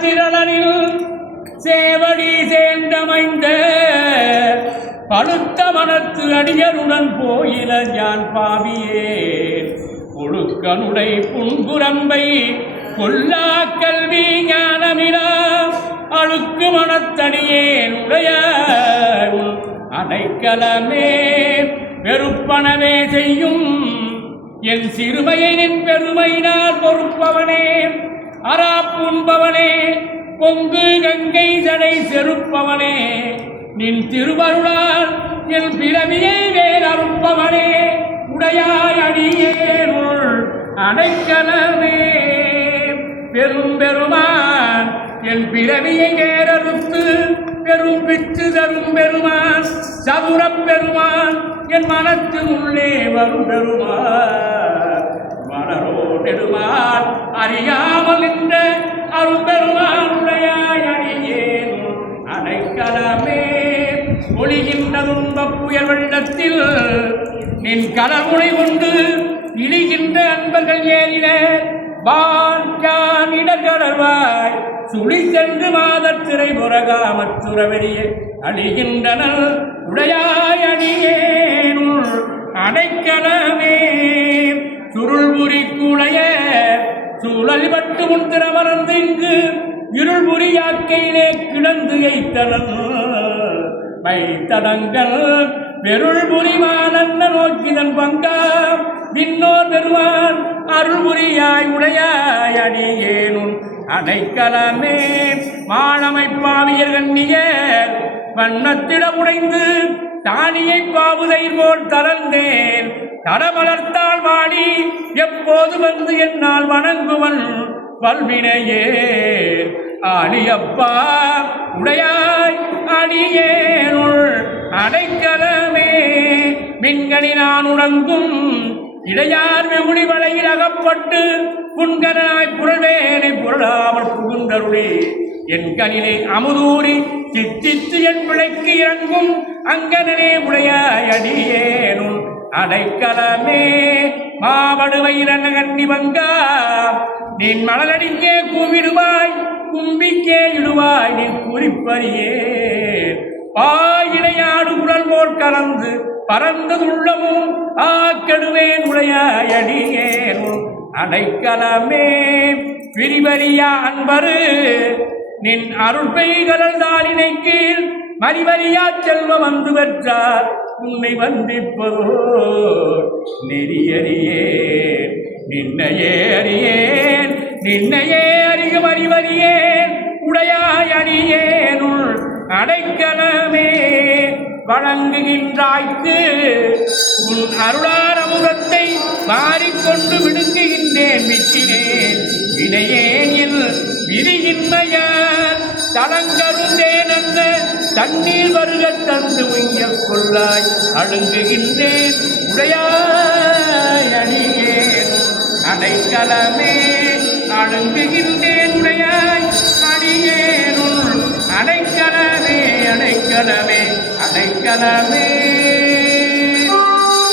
திரளனில் சேவடி சேர்ந்தமைந்த பழுத்த மனத்து அடியருடன் போயில யான் பாவியே ஒழுக்கனுடை புன்புறம்பை கொல்லா கல்வி ஞானமிலா அழுக்கு மனத்தடியேன் உடைய அடைக்கலமே வெறுப்பனவே செய்யும் என் சிறுமையை நின் பெருமையினால் பொறுப்பவனே அராப்புண்பவனே பொங்கு கங்கை தடை செருப்பவனே நின் திருவருளால் என் பிறவியை வேறறுப்பவனே உடையாய் அடியேனுள் அடைக்கலமே பெரும்பெருமான் என் பிறவியை வேறறுத்து பெரும் பிச்சு தரும் பெருமான் சதுரப் பெருமான் என் மனத்து உள்ளே வரும் பெருமான் மலரோ பெருமான் அறியாமல் இந்த அரும்பெருமான் உடையாய் அடியேன் அடைக்கலமே ஒளிகின்ற துன்பப் புயல் வெள்ளத்தில் நின் கடவுளை கொண்டு இழிகின்ற அன்பர்கள் ஏறின இடர்கடவாய் சுழி சென்று மாதத்திரை புறகாமற்றுறவெளியே அழிகின்றனர் உடையாய் அடியேனுள் அடைக்கலமே சுருள்புரி கூடைய சூழல் பட்டு முன்திரமறந்து இங்கு இருள்புரி யாக்கையிலே கிடந்து வைத்தனர் வைத்தடங்கள் வெருள்புரிவான் நோக்கிதன் பங்கா விண்ணோர் பெறுவான் அருள்புரியாய் உடையாய் அடியேனும் அடைக்கலமே மானமைப்பாவியர் கண்ணியர் வண்ணத்திடம் உடைந்து தானியை பாவுதை போல் தளர்ந்தேன் தடமலர்த்தால் வாடி எப்போது வந்து என்னால் வணங்குவன் வல்வினையே ஆடியப்பா உடையாய் அடியேனுள் அடைக்கலமே மின்கணி நான் உணங்கும் இடையார் வெகுளி வலையில் அகப்பட்டு புன்கனாய் புரவேனை புரளாமல் புகுந்தருளே என் கனிலே அமுதூரி சித்தித்து என் பிழைக்கு இறங்கும் அங்கனே உடையாய் அடியேனுள் அடைக்கலமே மாவடுவயிரன கண்ணி வங்கா நின் மணலடிக்கே கூவிடுவாய் கும்பிக்கே இடுவாய் நின் குறிப்பறியே பாயிடையாடு குழல் போல் கலந்து பறந்ததுள்ளமும் ஆக்கடுவேன் உடையாய் அடியேனும் அடைக்கலமே விரிவரியா அன்பரு நின் அருள்பெய்கடல் தாளினை கீழ் மறிவரியா செல்வம் வந்து பெற்றார் உன்னை வந்திப்பதோ நெறியறியேன் நின்னையே அறியேன் நின்னையே அறியும் அறிவறியேன் உடையாய் அடியேனுள் அடைக்கலமே வழங்குகின்றாய்க்கு உன் அருளார் அமுதத்தை மாறிக்கொண்டு விடுங்குகின்றேன் விட்டினேன் வினையேனில் விரிகின்மையார் தளங்கருந்தேன் அந்த தண்ணீர் வருக தந்து உய்ய கொள்ளாய் அழுங்குகின்றேன் உடையாய் அடியேன் அடைக்கலமே அழுங்குகின்றேன் உடையாய் அடியேனுள் அடைக்கலமே அடைக்கலமே அடைக்கலமே